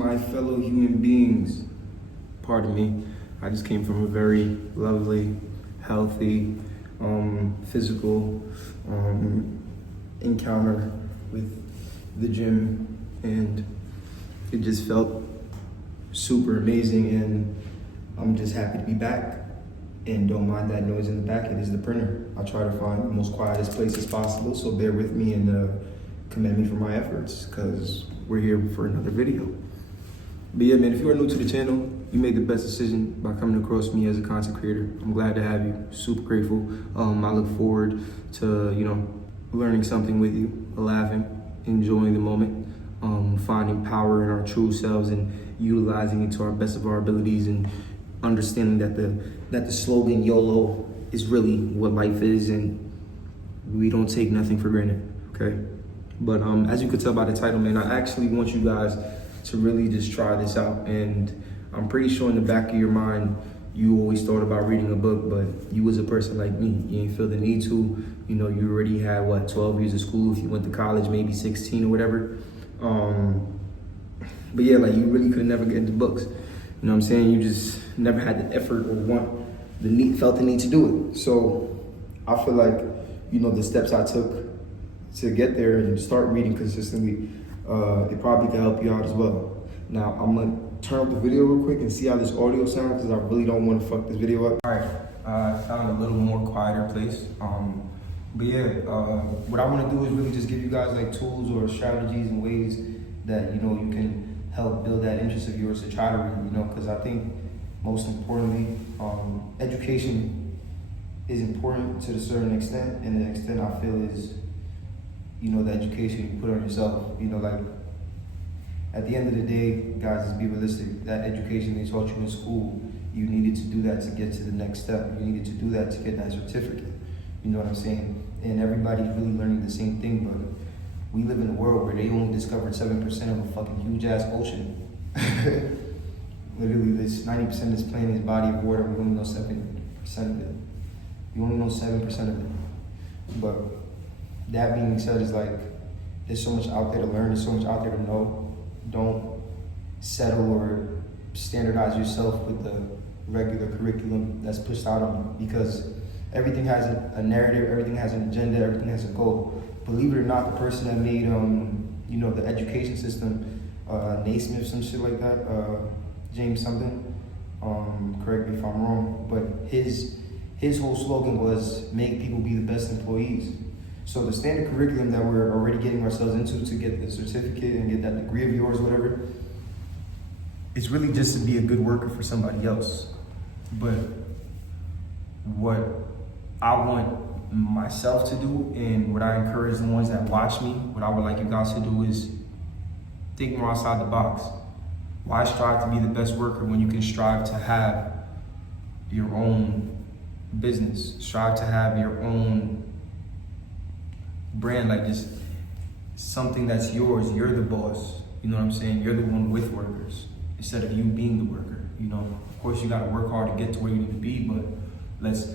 my fellow human beings. Pardon me. I just came from a very lovely, healthy, physical encounter with the gym, and it just felt super amazing, and I'm just happy to be back. And don't mind that noise in the back, it is the printer. I try to find the most quietest place as possible, so bear with me and commend me for my efforts, because we're here for another video. But yeah, man, if you are new to the channel, you made the best decision by coming across me as a content creator. I'm glad to have you, super grateful. I look forward to, learning something with you, laughing, enjoying the moment, finding power in our true selves and utilizing it to our best of our abilities, and understanding that the slogan YOLO is really what life is, and we don't take nothing for granted, okay? But as you could tell by the title, man, I actually want you guys to really just try this out. And I'm pretty sure in the back of your mind, you always thought about reading a book, but you was a person like me. You didn't feel the need to. You already had, 12 years of school. If you went to college, maybe 16 or whatever. But yeah, you really could never get into books. You know what I'm saying? You just never had the effort or felt the need to do it. So I feel like, the steps I took to get there and start reading consistently, it probably could help you out as well. Now, I'm gonna turn up the video real quick and see how this audio sounds, because I really don't want to fuck this video up. All right, I found a little more quieter place. But yeah, what I want to do is really just give you guys tools or strategies and ways that, you can help build that interest of yours to try to read, because I think most importantly, education is important to a certain extent, and the extent I feel is, the education you put on yourself. At the end of the day, guys, let's be realistic. That education they taught you in school, you needed to do that to get to the next step. You needed to do that to get that certificate. You know what I'm saying? And everybody's really learning the same thing, but we live in a world where they only discovered 7% of a fucking huge ass ocean. Literally, this 90% of this planet is body of water. We only know 7% of it. We only know 7% of it. But that being said, is there's so much out there to learn. There's so much out there to know. Don't settle or standardize yourself with the regular curriculum that's pushed out on you, because everything has a narrative, everything has an agenda, everything has a goal. Believe it or not, the person that made, the education system, Naismith, some shit like that, James something, correct me if I'm wrong, but his whole slogan was make people be the best employees. So the standard curriculum that we're already getting ourselves into to get the certificate and get that degree of yours, whatever, it's really just to be a good worker for somebody else. But what I want myself to do, and what I encourage the ones that watch me, what I would like you guys to do, is think more outside the box. Why strive to be the best worker when you can strive to have your own business, strive to have your own brand, just something that's yours. You're the boss. You know what I'm saying? You're the one with workers instead of you being the worker. Of course you got to work hard to get to where you need to be, but let's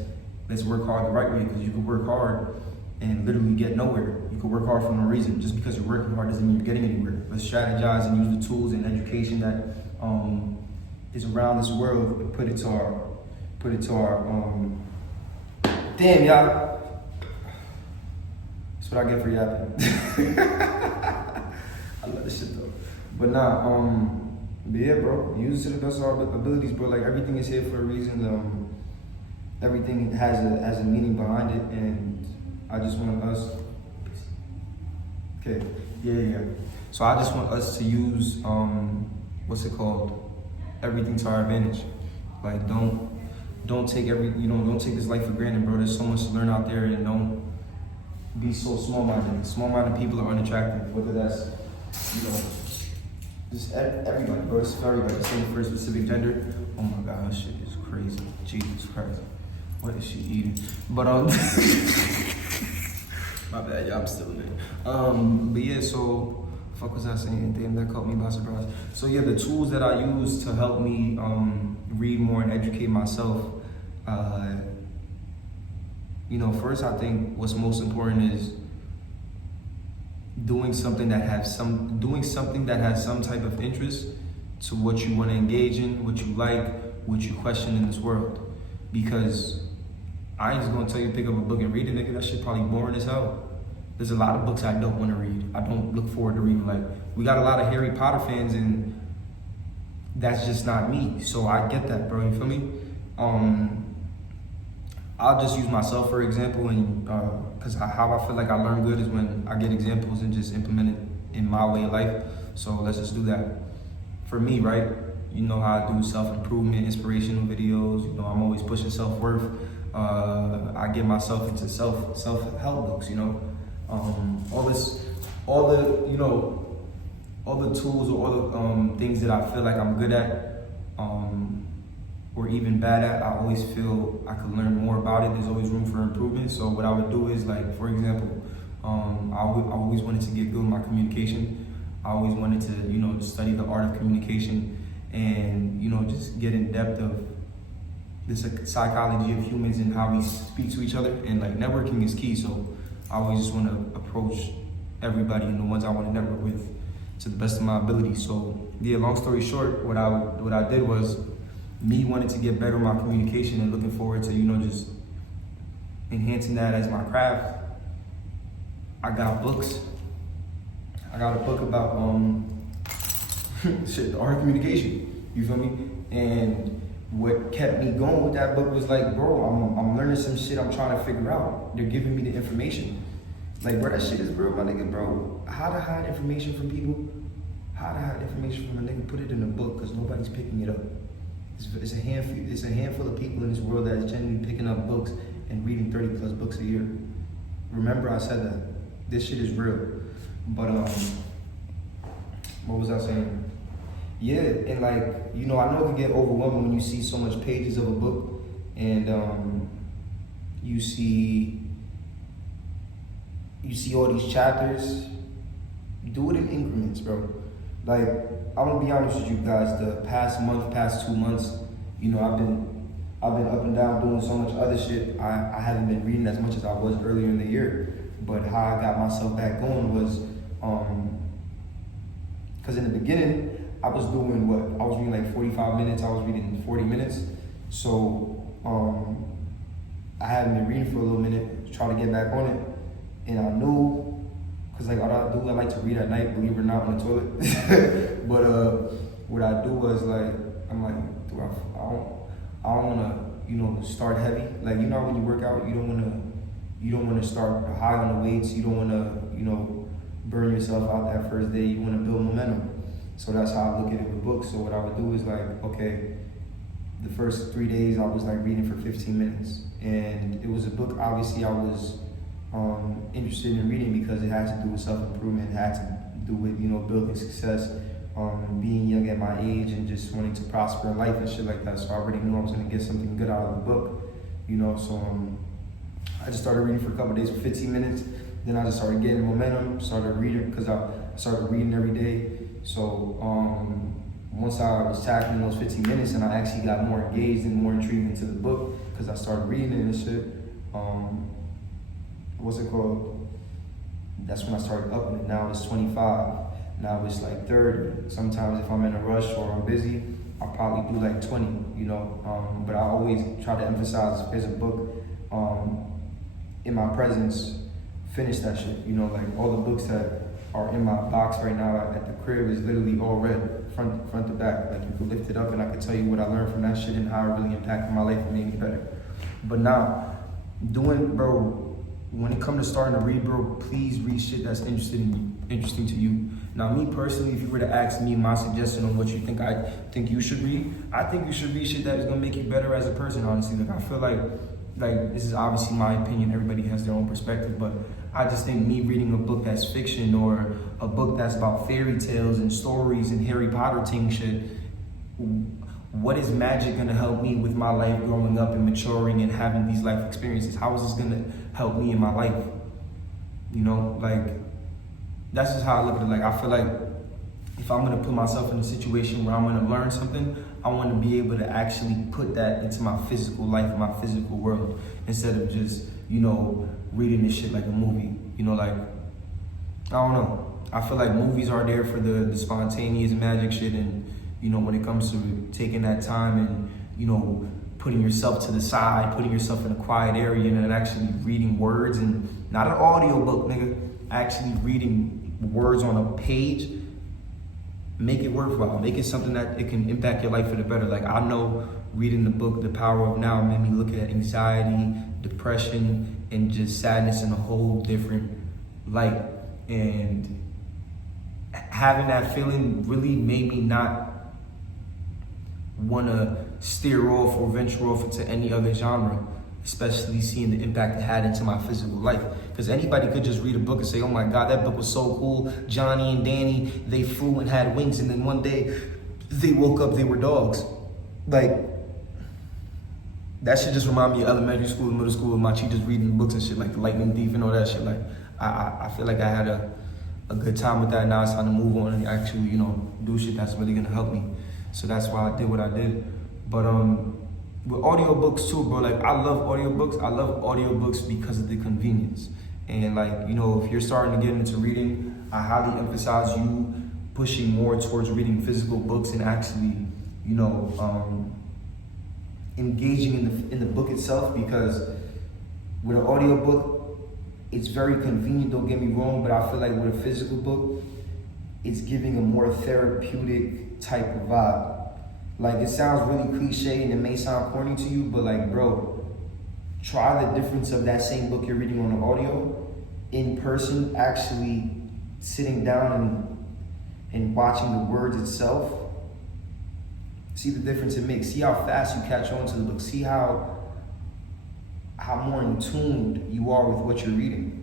work hard the right way, because you can work hard and literally get nowhere. You can work hard for no reason. Just because you're working hard doesn't mean you're getting anywhere. Let's strategize and use the tools and education that is around this world and put it to our damn, y'all. That's what I get for yapping. I love this shit though. But but yeah, bro, use it to the best of our abilities, bro. Everything is here for a reason. Everything has a meaning behind it, and I just want us. Okay, yeah. So I just want us to use everything to our advantage. Don't take don't take this life for granted, bro. There's so much to learn out there, and don't be so small-minded. Small-minded people are unattractive, whether that's, just everybody, bro. It's for everybody. Same for a specific gender. Oh my God, this shit is crazy. Jesus Christ. What is she eating? But, my bad, y'all, I'm still in it. But yeah, so, fuck was I saying? Damn, that caught me by surprise. So yeah, the tools that I use to help me read more and educate myself, first I think what's most important is doing something that has some type of interest to what you want to engage in, what you like, what you question in this world. Because I ain't just gonna tell you to pick up a book and read it, nigga. That shit probably boring as hell. There's a lot of books I don't want to read. I don't look forward to reading. Like, we got a lot of Harry Potter fans, and that's just not me. So I get that, bro. You feel me? I'll just use myself for example, and because how I feel like I learn good is when I get examples and just implement it in my way of life. So let's just do that. For me, right? You know how I do self-improvement, inspirational videos. You know, I'm always pushing self-worth. I get myself into self-help books. You know, all the tools or all the things that I feel like I'm good at, or even bad at, I always feel I could learn more about it. There's always room for improvement. So what I would do is, like, for example, I always wanted to get good with my communication. I always wanted to, you know, study the art of communication and, you know, just get in depth of the psychology of humans and how we speak to each other. And like, networking is key. So I always just want to approach everybody and the ones I want to network with to the best of my ability. So yeah, long story short, what I did was, me wanting to get better in my communication and looking forward to, you know, just enhancing that as my craft. I got books. I got a book about the art of communication. You feel me? And what kept me going with that book was like, bro, I'm learning some shit I'm trying to figure out. They're giving me the information. Like, bro, that shit is real, my nigga, bro. How to hide information from people? How to hide information from a nigga? Put it in a book, because nobody's picking it up. It's a handful of people in this world that is genuinely picking up books and reading 30 plus books a year. Remember, I said that. This shit is real. But what was I saying? Yeah, and like, you know, I know it can get overwhelming when you see so much pages of a book, and you see all these chapters. Do it in increments, bro. Like, I'm gonna be honest with you guys, the past 2 months, you know, I've been up and down doing so much other shit. I haven't been reading as much as I was earlier in the year. But how I got myself back going was, because in the beginning, I was doing what? I was reading like 45 minutes, I was reading 40 minutes. So I hadn't been reading for a little minute, try to get back on it. And I knew, because like what I do, I like to read at night, believe it or not, on the toilet. But what I do was, like, I'm like, I don't want to, you know, start heavy. Like, you know, when you work out, you don't want to start high on the weights. You don't want to, you know, burn yourself out that first day. You want to build momentum. So that's how I look at it with books. So what I would do is, like, okay, the first 3 days I was like reading for 15 minutes, and it was a book obviously I was interested in reading because it had to do with self-improvement, it had to do with, you know, building success, being young at my age and just wanting to prosper in life and shit like that. So I already knew I was gonna get something good out of the book, you know. So I just started reading for a couple of days for 15 minutes. Then I just started getting momentum, started reading, because I started reading every day. So once I was tackling those 15 minutes and I actually got more engaged and more intrigued into the book, because I started reading it and shit, what's it called? That's when I started upping it. Now it's 25. Now it's like 30. Sometimes if I'm in a rush or I'm busy, I'll probably do like 20, you know. But I always try to emphasize, if there's a book in my presence, finish that shit. You know, like all the books that are in my box right now at the crib is literally all read, front to back. Like, you could lift it up and I could tell you what I learned from that shit and how it really impacted my life and made me better. But now, when it comes to starting to read, bro, please read shit that's interesting to you. Now, me personally, if you were to ask me my suggestion on what you think I think you should read, I think you should read shit that is gonna make you better as a person, honestly. Like, I feel like this is obviously my opinion, everybody has their own perspective, but I just think me reading a book that's fiction or a book that's about fairy tales and stories and Harry Potter ting shit, what is magic gonna help me with my life growing up and maturing and having these life experiences? How is this gonna help me in my life? You know, like, that's just how I look at it. Like, I feel like if I'm gonna put myself in a situation where I'm gonna learn something, I wanna be able to actually put that into my physical life, my physical world, instead of just, you know, reading this shit like a movie. You know, like, I don't know. I feel like movies are there for the spontaneous magic shit, and, when it comes to taking that time and, putting yourself to the side, putting yourself in a quiet area and actually reading words, and not an audio book, nigga, actually reading words on a page, make it worthwhile. Make it something that it can impact your life for the better. Like, I know reading the book, The Power of Now, made me look at anxiety, depression, and just sadness in a whole different light. And having that feeling really made me not want to steer off or venture off into any other genre, especially seeing the impact it had into my physical life. Because anybody could just read a book and say, oh my God, that book was so cool. Johnny and Danny, they flew and had wings, and then one day they woke up, they were dogs. Like, that shit just remind me of elementary school and middle school, and my teachers reading books and shit, like The Lightning Thief and all that shit. Like, I feel like I had a good time with that. Now it's time to move on and actually, do shit that's really gonna help me. So that's why I did what I did. But with audiobooks too, bro, like, I love audiobooks. I love audiobooks because of the convenience. And like, if you're starting to get into reading, I highly emphasize you pushing more towards reading physical books and actually, engaging in the book itself, because with an audiobook, it's very convenient, don't get me wrong, but I feel like with a physical book, it's giving a more therapeutic type of vibe. Like, it sounds really cliche and it may sound corny to you, but like, bro, try the difference of that same book you're reading on the audio in person, actually sitting down and watching the words itself. See the difference it makes. See how fast you catch on to the book. See how more in tune you are with what you're reading.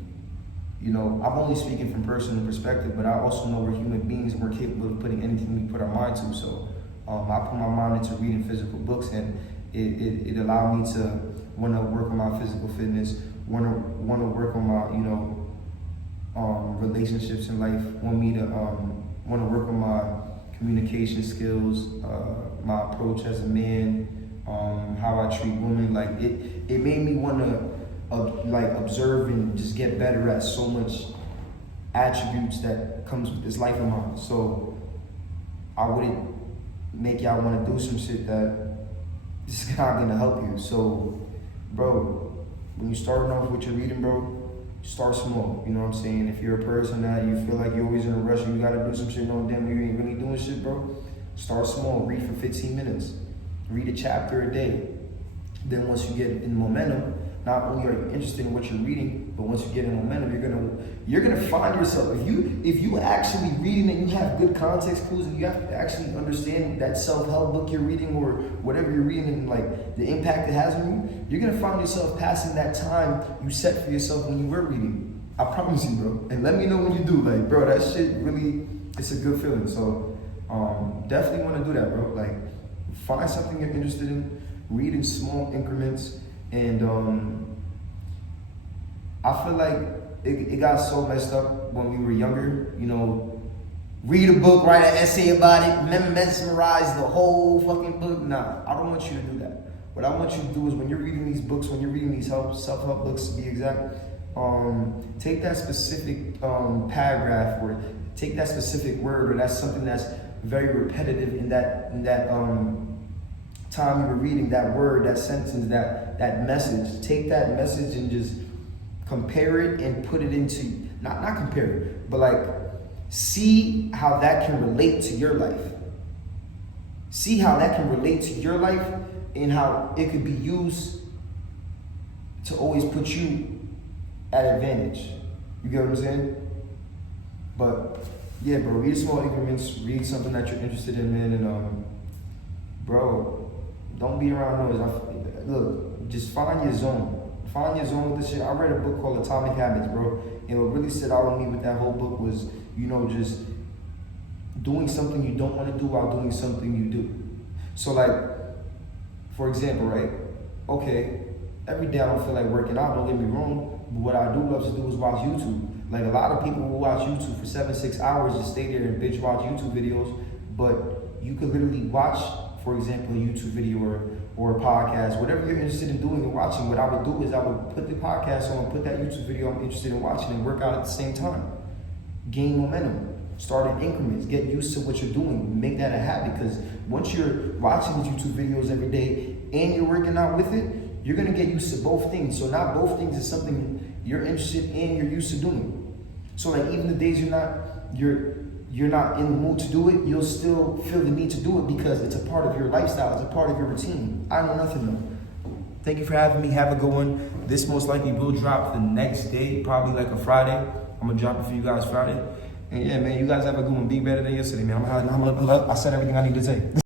I'm only speaking from personal perspective, but I also know we're human beings and we're capable of putting anything we put our mind to. So I put my mind into reading physical books, and it allowed me to want to work on my physical fitness, want to work on my relationships in life, want to work on my communication skills, my approach as a man, how I treat women. Like, it made me want to observe and just get better at so much attributes that comes with this life of mine. So I wouldn't make y'all want to do some shit that is not gonna help you. So, bro, when you're starting off with your reading, bro, start small. You know what I'm saying? If you're a person that you feel like you're always in a rush and you gotta do some shit, no damn, you ain't really doing shit, bro. Start small. Read for 15 minutes. Read a chapter a day. Then once you get in momentum, not only are you interested in what you're reading, but once you get in momentum, you're gonna find yourself. If you actually reading and you have good context clues, and you have to actually understand that self-help book you're reading or whatever you're reading and like the impact it has on you, you're gonna find yourself passing that time you set for yourself when you were reading. I promise you, bro. And let me know when you do. Like, bro, that shit really, it's a good feeling. So definitely want to do that, bro. Like, find something you're interested in, read in small increments. And I feel like it got so messed up when we were younger. Read a book, write an essay about it, memorize the whole fucking book. Nah, I don't want you to do that. What I want you to do is when you're reading these books, when you're reading these self-help books to be exact, take that specific paragraph or take that specific word, or that's something that's very repetitive in that time you were reading that word, that sentence, that message. Take that message and just compare it and put it into, not compare it, but like see how that can relate to your life. See how that can relate to your life and how it could be used to always put you at advantage. You get what I'm saying? But yeah, bro, read small increments, read something that you're interested in, man, and bro, don't be around noise. Look, just find your zone. Find your zone with this shit. I read a book called Atomic Habits, bro. And what really stood out with me with that whole book was, just doing something you don't want to do while doing something you do. So like, for example, right? Okay, every day I don't feel like working out, don't get me wrong. But what I do love to do is watch YouTube. Like, a lot of people will watch YouTube for 7-6 hours, just stay there and binge watch YouTube videos. But you could literally watch, for example, a YouTube video or a podcast, whatever you're interested in doing and watching. What I would do is I would put the podcast on, put that YouTube video I'm interested in watching, and work out at the same time. Gain momentum. Start in increments. Get used to what you're doing. Make that a habit, because once you're watching these YouTube videos every day and you're working out with it, you're gonna get used to both things. So now both things is something you're interested in, you're used to doing. So like even the days you're not in the mood to do it, you'll still feel the need to do it because it's a part of your lifestyle, it's a part of your routine. I know nothing though. Thank you for having me. Have a good one. This most likely will drop the next day, probably like a Friday. I'm gonna drop it for you guys Friday. And yeah, man, you guys have a good one. Be better than yesterday, man. I said everything I need to say.